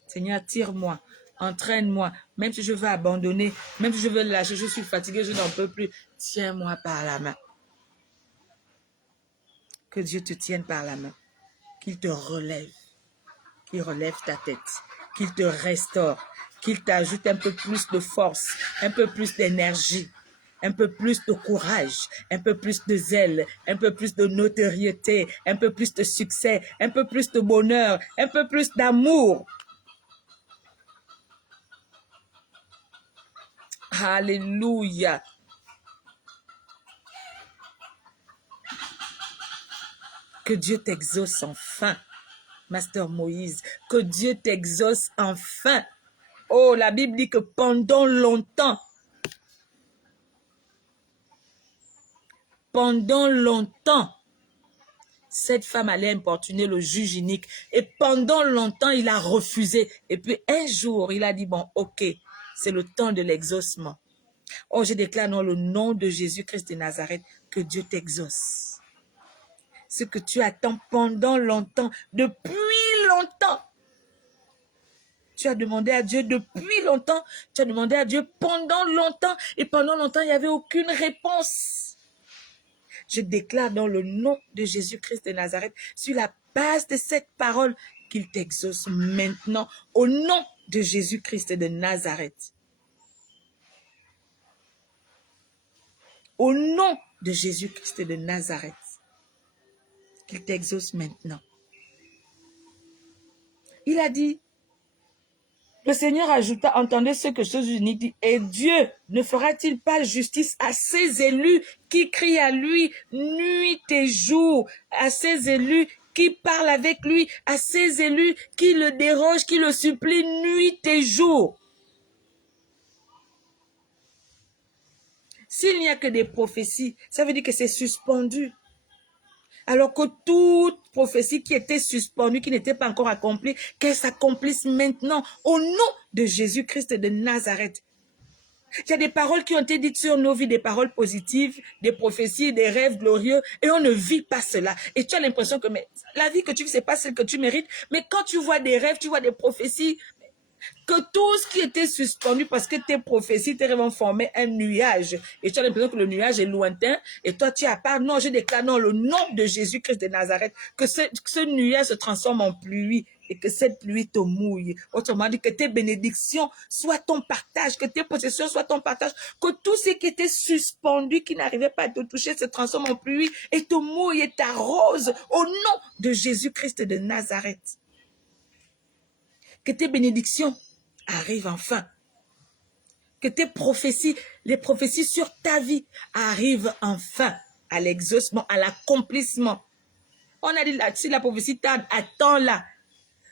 Seigneur, tire-moi, entraîne-moi. Même si je veux abandonner, même si je veux lâcher, je suis fatigué, je n'en peux plus. Tiens-moi par la main. Que Dieu te tienne par la main. Qu'il te relève. Qu'il relève ta tête. Qu'il te restaure. Qu'il t'ajoute un peu plus de force, un peu plus d'énergie, un peu plus de courage, un peu plus de zèle, un peu plus de notoriété, un peu plus de succès, un peu plus de bonheur, un peu plus d'amour. Alléluia. Que Dieu t'exauce enfin, Master Moïse. Que Dieu t'exauce enfin. Oh, la Bible dit que pendant longtemps, cette femme allait importuner le juge unique. Et pendant longtemps, il a refusé. Et puis un jour, il a dit, bon, ok, c'est le temps de l'exaucement. Oh, je déclare dans le nom de Jésus-Christ de Nazareth que Dieu t'exauce. Ce que tu attends pendant longtemps, depuis longtemps. Tu as demandé à Dieu depuis longtemps. Tu as demandé à Dieu pendant longtemps. Et pendant longtemps, il n'y avait aucune réponse. Je déclare dans le nom de Jésus-Christ de Nazareth, sur la base de cette parole, qu'il t'exauce maintenant, au nom de Jésus-Christ de Nazareth. Au nom de Jésus-Christ de Nazareth, qu'il t'exauce maintenant. Il a dit, le Seigneur ajouta, entendez ce que Jésus dit, et Dieu ne fera-t-il pas justice à ses élus qui crient à lui nuit et jour, à ses élus qui parlent avec lui, à ses élus qui le dérogent, qui le supplient nuit et jour. S'il n'y a que des prophéties, ça veut dire que c'est suspendu. Alors que toute prophétie qui était suspendue, qui n'était pas encore accomplie, qu'elle s'accomplisse maintenant au nom de Jésus-Christ de Nazareth. Il y a des paroles qui ont été dites sur nos vies, des paroles positives, des prophéties, des rêves glorieux, et on ne vit pas cela. Et tu as l'impression que la vie que tu vis, ce n'est pas celle que tu mérites, mais quand tu vois des rêves, tu vois des prophéties, que tout ce qui était suspendu parce que tes prophéties, tes rêves ont formé un nuage. Et tu as l'impression que le nuage est lointain. Et toi, tu as part. Non, je déclare dans le nom de Jésus-Christ de Nazareth que ce nuage se transforme en pluie et que cette pluie te mouille. Autrement dit, que tes bénédictions soient ton partage, que tes possessions soient ton partage, que tout ce qui était suspendu, qui n'arrivait pas à te toucher, se transforme en pluie et te mouille et t'arrose au nom de Jésus-Christ de Nazareth. Que tes bénédictions arrivent enfin. Que tes prophéties, les prophéties sur ta vie arrivent enfin à l'exaucement, à l'accomplissement. On a dit, si la prophétie tarde, attends-la.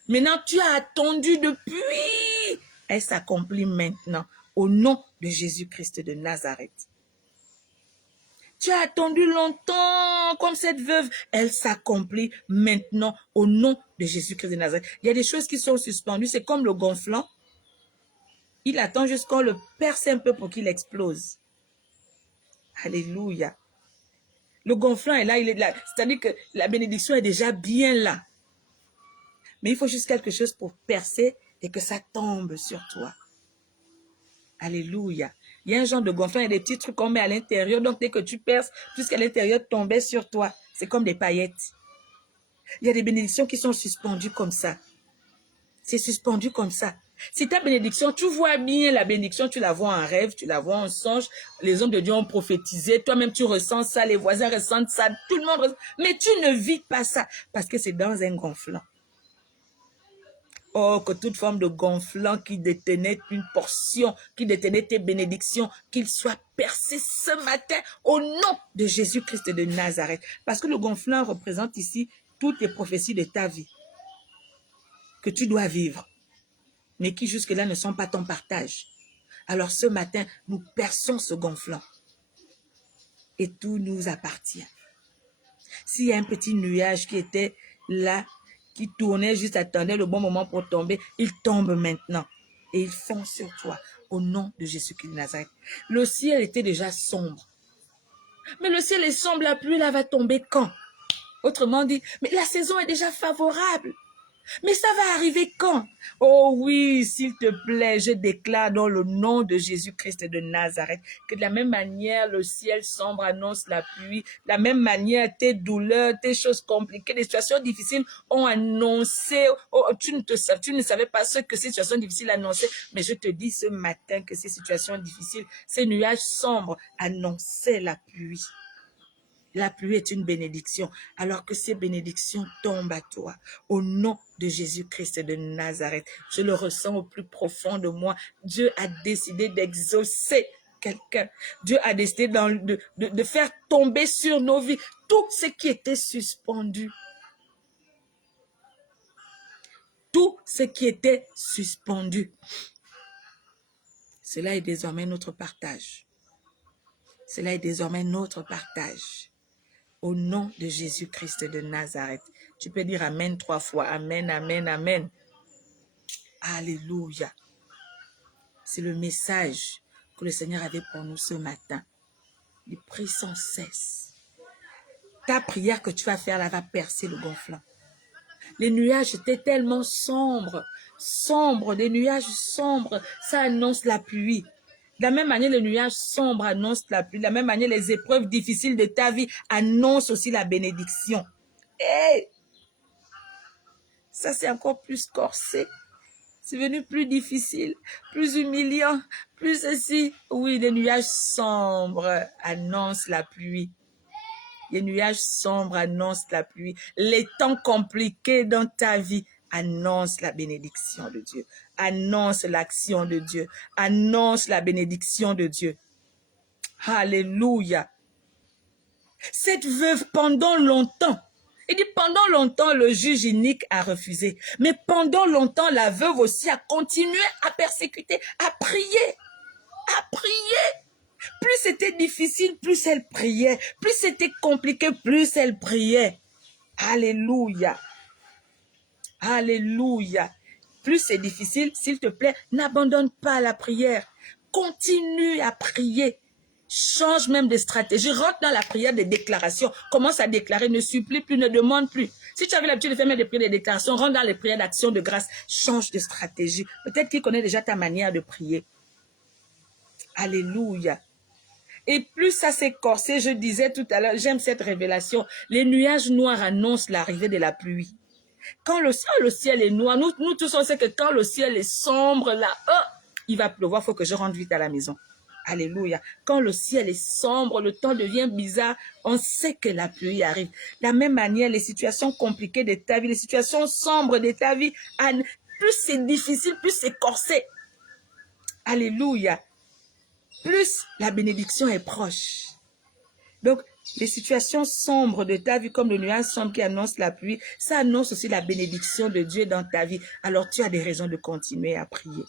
Maintenant, tu as attendu depuis. Elle s'accomplit maintenant au nom de Jésus-Christ de Nazareth. Tu as attendu longtemps comme cette veuve. Elle s'accomplit maintenant au nom de Jésus-Christ de Nazareth. Il y a des choses qui sont suspendues. C'est comme le gonflant. Il attend jusqu'à le percer un peu pour qu'il explose. Alléluia. Le gonflant est là, il est là. C'est-à-dire que la bénédiction est déjà bien là. Mais il faut juste quelque chose pour percer et que ça tombe sur toi. Alléluia. Il y a un genre de gonflant, il y a des petits trucs qu'on met à l'intérieur. Donc, dès que tu perces, tout ce qui est à l'intérieur tombait sur toi. C'est comme des paillettes. Il y a des bénédictions qui sont suspendues comme ça. C'est suspendu comme ça. Si ta bénédiction, tu vois bien la bénédiction, tu la vois en rêve, tu la vois en songe, les hommes de Dieu ont prophétisé, toi-même tu ressens ça, les voisins ressentent ça, tout le monde ressent. Mais tu ne vis pas ça parce que c'est dans un gonflant. Oh, que toute forme de gonflant qui détenait une portion, qui détenait tes bénédictions, qu'il soit percé ce matin au nom de Jésus-Christ de Nazareth. Parce que le gonflant représente ici toutes les prophéties de ta vie que tu dois vivre, mais qui jusque-là ne sont pas ton partage. Alors ce matin, nous perçons ce gonflant et tout nous appartient. S'il y a un petit nuage qui était là, qui tournait, juste attendait le bon moment pour tomber, il tombe maintenant et il fond sur toi au nom de Jésus-Christ de Nazareth. Le ciel était déjà sombre. Mais le ciel est sombre, la pluie là va tomber quand? Autrement dit, mais la saison est déjà favorable. Mais ça va arriver quand? Oh oui, s'il te plaît, je déclare dans le nom de Jésus-Christ de Nazareth que de la même manière, le ciel sombre annonce la pluie, de la même manière, tes douleurs, tes choses compliquées, des situations difficiles ont annoncé, tu ne savais pas ce que ces situations difficiles annonçaient, mais je te dis ce matin que ces situations difficiles, ces nuages sombres annonçaient la pluie. La pluie est une bénédiction, alors que ces bénédictions tombent à toi. Au nom de Jésus-Christ de Nazareth, je le ressens au plus profond de moi. Dieu a décidé d'exaucer quelqu'un. Dieu a décidé de faire tomber sur nos vies tout ce qui était suspendu. Tout ce qui était suspendu. Cela est désormais notre partage. Cela est désormais notre partage. Au nom de Jésus-Christ de Nazareth. Tu peux dire Amen 3 fois. Amen, Amen, Amen. Alléluia. C'est le message que le Seigneur avait pour nous ce matin. Il prie sans cesse. Ta prière que tu vas faire là va percer le gonflant. Les nuages étaient tellement sombres, des nuages sombres, ça annonce la pluie. De la même manière, les nuages sombres annoncent la pluie. De la même manière, les épreuves difficiles de ta vie annoncent aussi la bénédiction. Et ça, c'est encore plus corsé. C'est devenu plus difficile, plus humiliant, plus ceci. Oui, les nuages sombres annoncent la pluie. Les nuages sombres annoncent la pluie. Les temps compliqués dans ta vie annoncent la bénédiction de Dieu. Annoncent l'action de Dieu. Annoncent la bénédiction de Dieu. Alléluia. Cette veuve, pendant longtemps, il dit pendant longtemps, le juge inique a refusé. Mais pendant longtemps, la veuve aussi a continué à persécuter, à prier. À prier. Plus c'était difficile, plus elle priait. Plus c'était compliqué, plus elle priait. Alléluia. Alléluia. Plus c'est difficile, s'il te plaît, n'abandonne pas la prière. Continue à prier. Change même de stratégie. Rentre dans la prière des déclarations. Commence à déclarer. Ne supplie plus, ne demande plus. Si tu avais l'habitude de faire même des prières de déclarations, rentre dans les prières d'action de grâce. Change de stratégie. Peut-être qu'il connaît déjà ta manière de prier. Alléluia. Et plus ça s'est corsé, je disais tout à l'heure, j'aime cette révélation. Les nuages noirs annoncent l'arrivée de la pluie. Quand le ciel est noir, nous tous on sait que quand le ciel est sombre, là, il va pleuvoir, il faut que je rentre vite à la maison. Alléluia. Quand le ciel est sombre, le temps devient bizarre, on sait que la pluie arrive. De la même manière, les situations compliquées de ta vie, les situations sombres de ta vie, plus c'est difficile, plus c'est corsé. Alléluia. Plus la bénédiction est proche. Donc, les situations sombres de ta vie, comme le nuage sombre qui annonce la pluie, ça annonce aussi la bénédiction de Dieu dans ta vie. Alors, tu as des raisons de continuer à prier.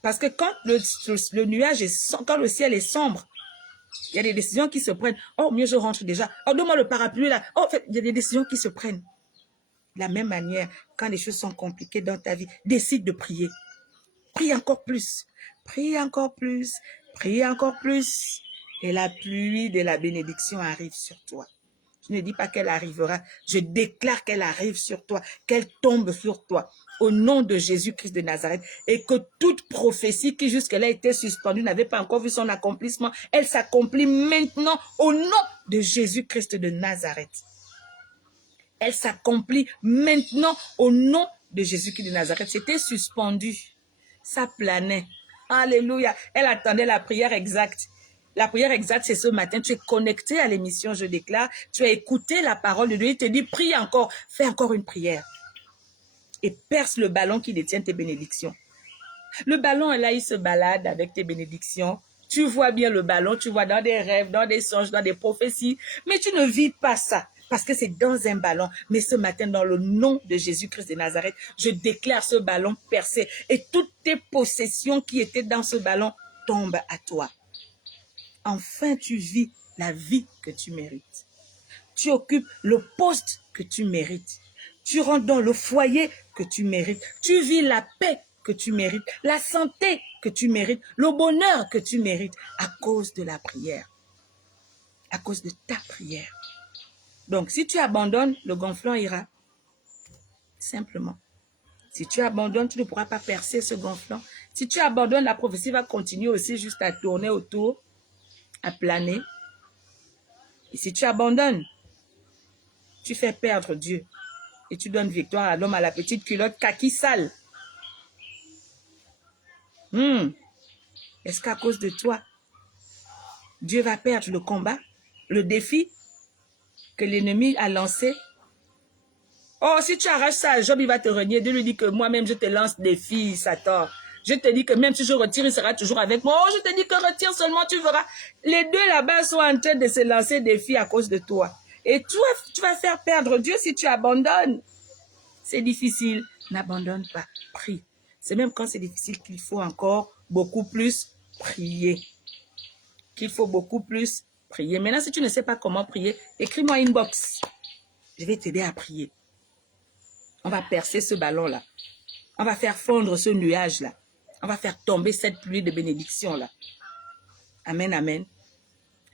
Parce que quand le nuage est sombre, quand le ciel est sombre, il y a des décisions qui se prennent. Oh, mieux je rentre déjà. Oh, donne-moi le parapluie là. Oh, en fait, il y a des décisions qui se prennent. De la même manière, quand les choses sont compliquées dans ta vie, décide de prier. Prie encore plus. Prie encore plus. Prie encore plus. Et la pluie de la bénédiction arrive sur toi. Je ne dis pas qu'elle arrivera. Je déclare qu'elle arrive sur toi, qu'elle tombe sur toi. Au nom de Jésus-Christ de Nazareth. Et que toute prophétie qui jusque-là était suspendue, n'avait pas encore vu son accomplissement, elle s'accomplit maintenant au nom de Jésus-Christ de Nazareth. Elle s'accomplit maintenant au nom de Jésus-Christ de Nazareth. C'était suspendu. Ça planait. Alléluia. Elle attendait la prière exacte. La prière exacte, c'est ce matin. Tu es connecté à l'émission, je déclare. Tu as écouté la parole de Dieu. Il te dit, prie encore. Fais encore une prière. Et perce le ballon qui détient tes bénédictions. Le ballon, là, il se balade avec tes bénédictions. Tu vois bien le ballon. Tu vois dans des rêves, dans des songes, dans des prophéties. Mais tu ne vis pas ça. Parce que c'est dans un ballon. Mais ce matin, dans le nom de Jésus-Christ de Nazareth, je déclare ce ballon percé. Et toutes tes possessions qui étaient dans ce ballon tombent à toi. Enfin, tu vis la vie que tu mérites. Tu occupes le poste que tu mérites. Tu rentres dans le foyer que tu mérites. Tu vis la paix que tu mérites, la santé que tu mérites, le bonheur que tu mérites à cause de la prière. À cause de ta prière. Donc, si tu abandonnes, le gonflant ira. Simplement. Si tu abandonnes, tu ne pourras pas percer ce gonflant. Si tu abandonnes, la prophétie va continuer aussi juste à tourner autour, à planer. Et si tu abandonnes, tu fais perdre Dieu. Et tu donnes victoire à l'homme à la petite culotte kaki sale. Est-ce qu'à cause de toi, Dieu va perdre le combat, le défi que l'ennemi a lancé? Oh, si tu arraches ça à Job, il va te renier. Dieu lui dit que moi-même, je te lance défi, Satan. Je te dis que même si je retire, il sera toujours avec moi. Oh, je te dis que retire seulement, tu verras. Les deux là-bas sont en train de se lancer défi à cause de toi. Et toi, tu vas faire perdre Dieu si tu abandonnes. C'est difficile. N'abandonne pas. Prie. C'est même quand c'est difficile qu'il faut encore beaucoup plus prier. Qu'il faut beaucoup plus prier. Maintenant, si tu ne sais pas comment prier, écris-moi inbox. Je vais t'aider à prier. On va percer ce ballon-là. On va faire fondre ce nuage-là. On va faire tomber cette pluie de bénédiction-là. Amen, amen.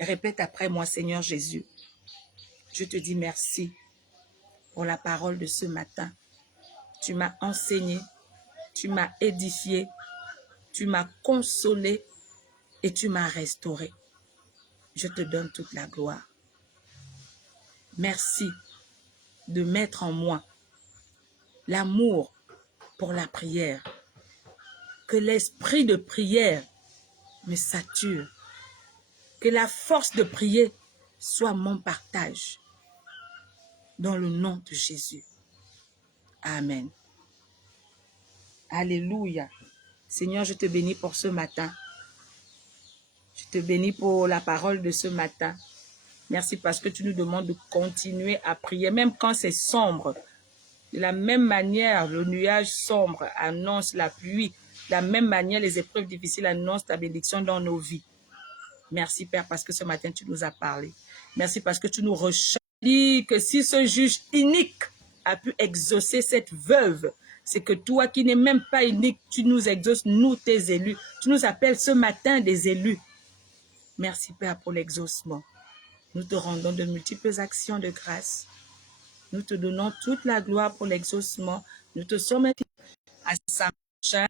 Répète après moi, Seigneur Jésus. Je te dis merci pour la parole de ce matin. Tu m'as enseigné, tu m'as édifié, tu m'as consolé et tu m'as restauré. Je te donne toute la gloire. Merci de mettre en moi l'amour pour la prière. Que l'esprit de prière me sature. Que la force de prier soit mon partage. Dans le nom de Jésus. Amen. Alléluia. Seigneur, je te bénis pour ce matin. Je te bénis pour la parole de ce matin. Merci parce que tu nous demandes de continuer à prier, même quand c'est sombre. De la même manière, le nuage sombre annonce la pluie. De la même manière, les épreuves difficiles annoncent ta bénédiction dans nos vies. Merci, Père, parce que ce matin, tu nous as parlé. Merci parce que tu nous recharges. Dis que si ce juge inique a pu exaucer cette veuve, c'est que toi qui n'es même pas inique, tu nous exauces, nous, tes élus. Tu nous appelles ce matin des élus. Merci, Père, pour l'exaucement. Nous te rendons de multiples actions de grâce. Nous te donnons toute la gloire pour l'exaucement. Nous te soumettons à samedi prochain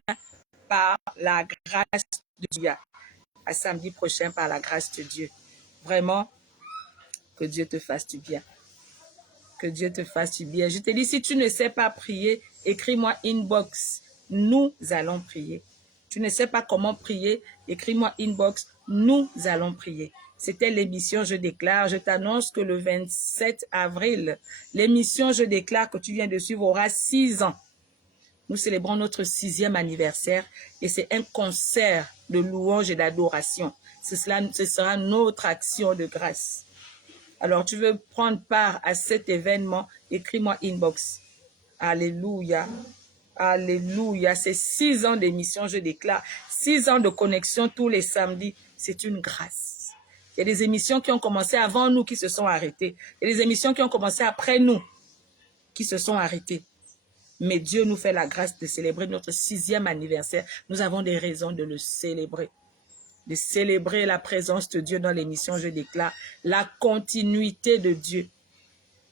par la grâce de Dieu. À samedi prochain par la grâce de Dieu. Vraiment, que Dieu te fasse du bien. Que Dieu te fasse du bien. Je te dis, si tu ne sais pas prier, écris-moi inbox. Nous allons prier. Tu ne sais pas comment prier, écris-moi inbox. Nous allons prier. C'était l'émission Je déclare. Je t'annonce que le 27 avril, l'émission Je déclare que tu viens de suivre aura 6 ans. Nous célébrons notre 6e anniversaire et c'est un concert de louange et d'adoration. Ce sera notre action de grâce. Alors, tu veux prendre part à cet événement, écris-moi inbox. Alléluia. Alléluia. C'est 6 ans d'émission, je déclare. 6 ans de connexion tous les samedis. C'est une grâce. Il y a des émissions qui ont commencé avant nous qui se sont arrêtées. Il y a des émissions qui ont commencé après nous qui se sont arrêtées. Mais Dieu nous fait la grâce de célébrer notre 6e anniversaire. Nous avons des raisons de le célébrer. De célébrer la présence de Dieu dans l'émission Je déclare. La continuité de Dieu.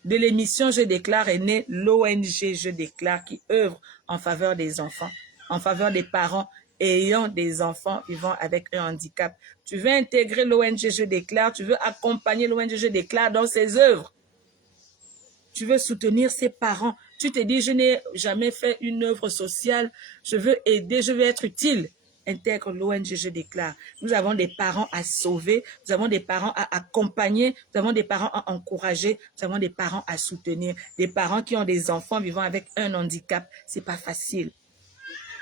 De l'émission Je déclare est née l'ONG Je déclare qui œuvre en faveur des enfants, en faveur des parents ayant des enfants vivant avec un handicap. Tu veux intégrer l'ONG Je déclare, tu veux accompagner l'ONG Je déclare dans ses œuvres. Tu veux soutenir ses parents. Tu te dis, je n'ai jamais fait une œuvre sociale. Je veux aider, je veux être utile. Intègre l'ONG Je déclare. Nous avons des parents à sauver. Nous avons des parents à accompagner. Nous avons des parents à encourager. Nous avons des parents à soutenir. Des parents qui ont des enfants vivant avec un handicap. C'est pas facile.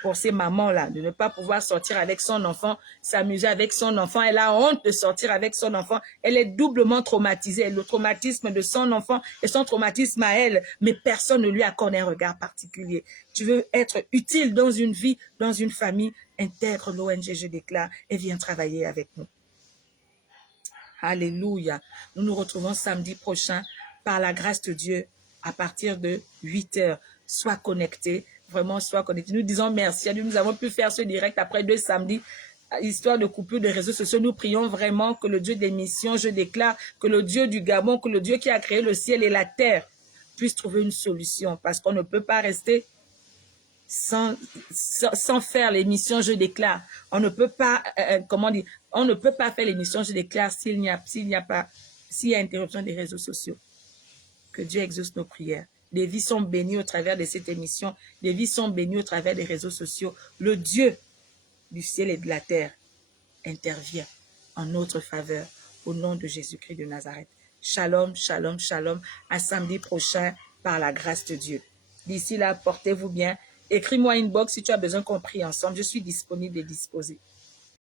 Pour ces mamans-là, de ne pas pouvoir sortir avec son enfant, s'amuser avec son enfant. Elle a honte de sortir avec son enfant. Elle est doublement traumatisée. Le traumatisme de son enfant et son traumatisme à elle, mais personne ne lui accorde un regard particulier. Tu veux être utile dans une vie, dans une famille, intègre l'ONG Je déclare et viens travailler avec nous. Alléluia. Nous nous retrouvons samedi prochain par la grâce de Dieu à partir de 8 h. Sois connecté. Vraiment, sois connecté. Nous disons merci à Dieu. Nous avons pu faire ce direct après 2 samedis, histoire de coupure de réseaux sociaux. Nous prions vraiment que le Dieu des missions, je déclare, que le Dieu du Gabon, que le Dieu qui a créé le ciel et la terre puisse trouver une solution. Parce qu'on ne peut pas rester sans faire l'émission Je déclare. On ne peut pas, on ne peut pas faire l'émission Je déclare s'il y a interruption des réseaux sociaux. Que Dieu exauce nos prières. Des vies sont bénies au travers de cette émission. Des vies sont bénies au travers des réseaux sociaux. Le Dieu du ciel et de la terre intervient en notre faveur au nom de Jésus-Christ de Nazareth. Shalom, shalom, shalom. À samedi prochain par la grâce de Dieu. D'ici là, portez-vous bien. Écris-moi inbox si tu as besoin qu'on prie ensemble. Je suis disponible et disposée.